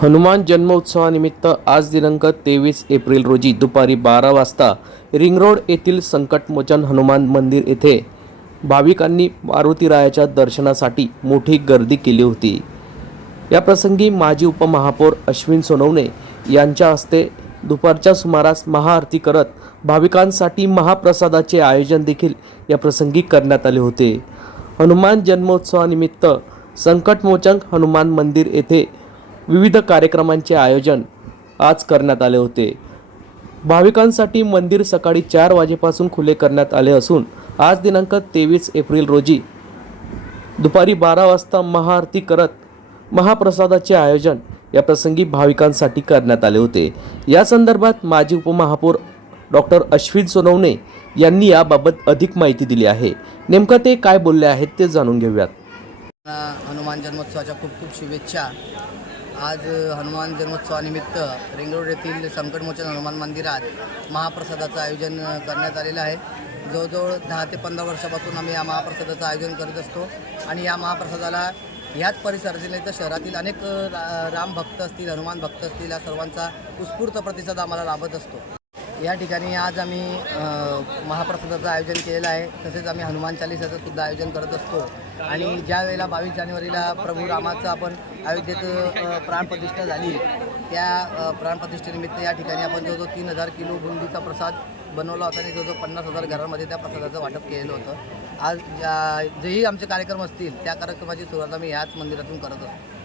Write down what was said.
हनुमान जन्मोत्सवानिमित्त आज दिनांक तेवीस एप्रिल रोजी दुपारी बारा वाजता रिंगरोड येथील संकटमोचन हनुमान मंदिर येथे भाविकांनी मारुतीरायाच्या दर्शनासाठी मोठी गर्दी केली होती. या प्रसंगी माजी उपमहापौर अश्विन सोनवणे यांच्या हस्ते दुपारच्या सुमारास महाआरती करत भाविकांसाठी महाप्रसादाचे आयोजन देखील या प्रसंगी करण्यात आले होते. हनुमान जन्मोत्सवानिमित्त संकटमोचन हनुमान मंदिर येथे विविध कार्यक्रमांचे आयोजन आज करण्यात आले होते. भाविकांसाठी मंदिर सकाळी चार वाजेपासून खुले करण्यात आले असून आज दिनांक तेवीस एप्रिल रोजी दुपारी बारा वाजता महाआरती करत महाप्रसादाचे आयोजन या प्रसंगी भाविकांसाठी करण्यात आले होते. या संदर्भात माजी उपमहापौर डॉक्टर अश्विन सोनवणे यांनी याबाबत अधिक माहिती दिली आहे. नेमकं ते काय बोलले आहेत ते जाणून घेऊयात. हनुमान जन्मोत्सवाच्या खूप खूप शुभेच्छा. आज हनुमान जन्मोत्सवानिमित्त रिंग रोड येथील संकटमोचन हनुमान मंदिरात महाप्रसादाचं आयोजन करण्यात आलेलं आहे. जवळजवळ दहा ते पंधरा वर्षापासून आम्ही या महाप्रसादाचं आयोजन करत असतो आणि या महाप्रसादाला ह्याच परिसरातील नाही तर शहरातील अनेक रा राम भक्त असतील हनुमान भक्त असतील या सर्वांचा उत्स्फूर्त प्रतिसाद आम्हाला लाभत असतो. या ठिकाणी आज आम्ही महाप्रसादाचं आयोजन केलेलं आहे. तसेच आम्ही हनुमान चालिसाचं सुद्धा आयोजन करत असतो. आणि ज्या वेळेला बावीस जानेवारीला प्रभू रामाचं आपण अयोध्येत प्राणप्रतिष्ठा झाली त्या प्राणप्रतिष्ठेनिमित्त या ठिकाणी आपण जो जो तीन हजार किलो बुंदीचा प्रसाद बनवला होता आणि जो जो पन्नास हजार घरांमध्ये त्या प्रसादाचं वाटप केलेलं होतं. आज ज्या जेही आमचे कार्यक्रम असतील त्या कार्यक्रमाची सुरुवात आम्ही ह्याच मंदिरातून करत असतो.